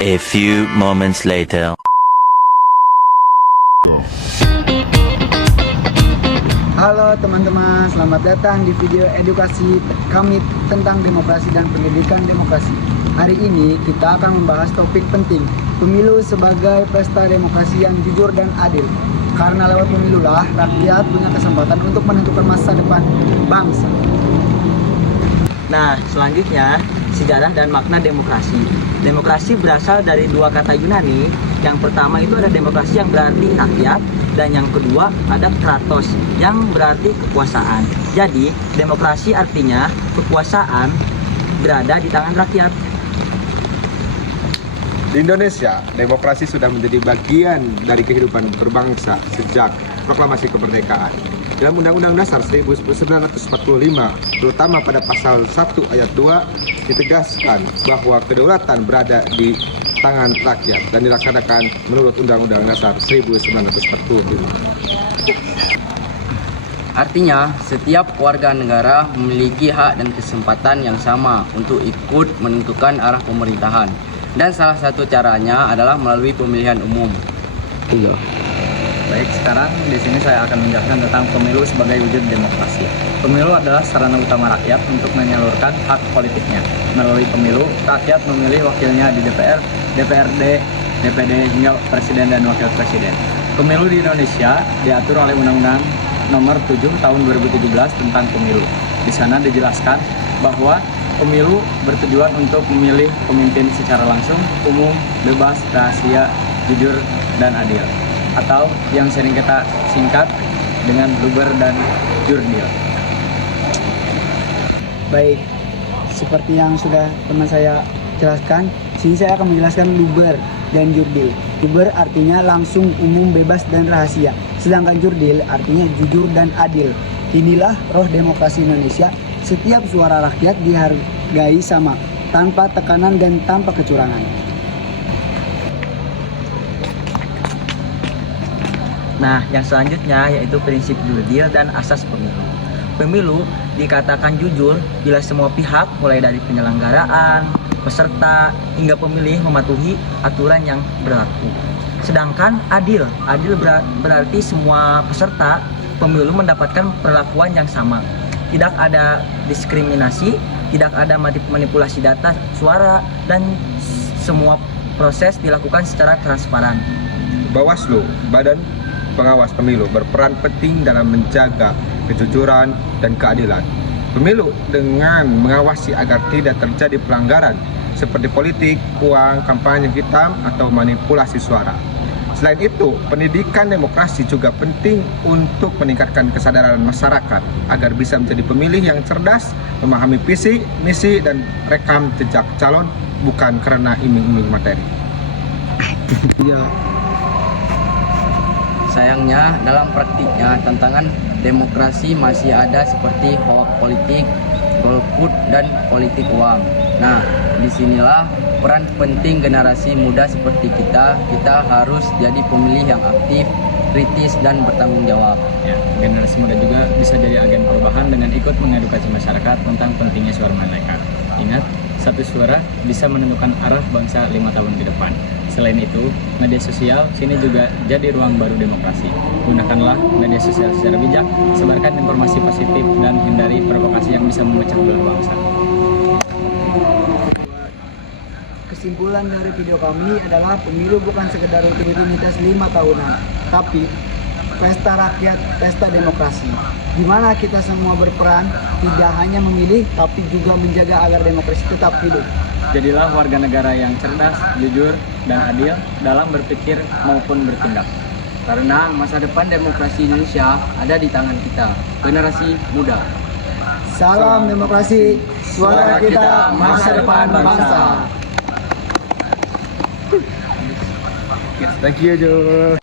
A few moments later. Halo teman-teman, selamat datang di video edukasi kami tentang demokrasi dan pendidikan demokrasi. Hari ini kita akan membahas topik penting, pemilu sebagai pesta demokrasi yang jujur dan adil. Karena lewat pemilulah rakyat punya kesempatan untuk menentukan masa depan bangsa. Nah, selanjutnya sejarah dan makna demokrasi. Demokrasi berasal dari dua kata Yunani. Yang pertama itu ada demokrasi yang berarti rakyat, dan yang kedua ada kratos yang berarti kekuasaan. Jadi, demokrasi artinya kekuasaan berada di tangan rakyat. Di Indonesia, demokrasi sudah menjadi bagian dari kehidupan berbangsa sejak proklamasi kemerdekaan. Dalam Undang-Undang Dasar 1945, terutama pada pasal 1 ayat 2, ditegaskan bahwa kedaulatan berada di tangan rakyat dan dilaksanakan menurut Undang-Undang Dasar 1945. Artinya, setiap warga negara memiliki hak dan kesempatan yang sama untuk ikut menentukan arah pemerintahan. Dan salah satu caranya adalah melalui pemilihan umum. Baik, sekarang di sini saya akan menjelaskan tentang pemilu sebagai wujud demokrasi. Pemilu adalah sarana utama rakyat untuk menyalurkan hak politiknya. Melalui pemilu, rakyat memilih wakilnya di DPR, DPRD, DPD, hingga presiden dan wakil presiden. Pemilu di Indonesia diatur oleh Undang-Undang Nomor 7 Tahun 2017 tentang pemilu. Di sana dijelaskan bahwa pemilu bertujuan untuk memilih pemimpin secara langsung, umum, bebas, rahasia, jujur, dan adil, atau yang sering kita singkat dengan luber dan jurdil. Baik, seperti yang sudah teman saya jelaskan, sini saya akan menjelaskan luber dan jurdil. Luber artinya langsung, umum, bebas, dan rahasia. Sedangkan jurdil artinya jujur dan adil. Inilah roh demokrasi Indonesia. Setiap suara rakyat dihargai sama, tanpa tekanan dan tanpa kecurangan. Nah, yang selanjutnya yaitu prinsip jurdil dan asas pemilu. Pemilu dikatakan jujur bila semua pihak mulai dari penyelenggaraan, peserta, hingga pemilih mematuhi aturan yang berlaku. Sedangkan adil berarti semua peserta pemilu mendapatkan perlakuan yang sama. Tidak ada diskriminasi, tidak ada manipulasi data suara, dan semua proses dilakukan secara transparan. Bawaslu, Badan Pengawas Pemilu, berperan penting dalam menjaga kejujuran dan keadilan pemilu dengan mengawasi agar tidak terjadi pelanggaran seperti politik, uang, kampanye hitam, atau manipulasi suara. Selain itu, pendidikan demokrasi juga penting untuk meningkatkan kesadaran masyarakat agar bisa menjadi pemilih yang cerdas, memahami visi, misi, dan rekam jejak calon, bukan karena iming-iming materi. Sayangnya, dalam praktiknya, tantangan demokrasi masih ada seperti hoax politik, golput, dan politik uang. Nah, disinilah peran penting generasi muda seperti kita. Kita harus jadi pemilih yang aktif, kritis, dan bertanggung jawab. Ya, generasi muda juga bisa jadi agen perubahan dengan ikut mengedukasi masyarakat tentang pentingnya suara mereka. Ingat, satu suara bisa menentukan arah bangsa 5 tahun ke depan. Selain itu, media sosial sini juga jadi ruang baru demokrasi. Gunakanlah media sosial secara bijak, sebarkan informasi positif, dan hindari provokasi yang bisa memecah belah bangsa. Kesimpulan dari video kami adalah pemilu bukan sekedar rutinitas 5 tahunan, tapi pesta rakyat, pesta demokrasi, di mana kita semua berperan tidak hanya memilih, tapi juga menjaga agar demokrasi tetap hidup. Jadilah warga negara yang cerdas, jujur, dan adil dalam berpikir maupun bertindak. Karena masa depan demokrasi Indonesia ada di tangan kita, generasi muda. Salam demokrasi, suara kita, masa depan bangsa. Thank you, Jul.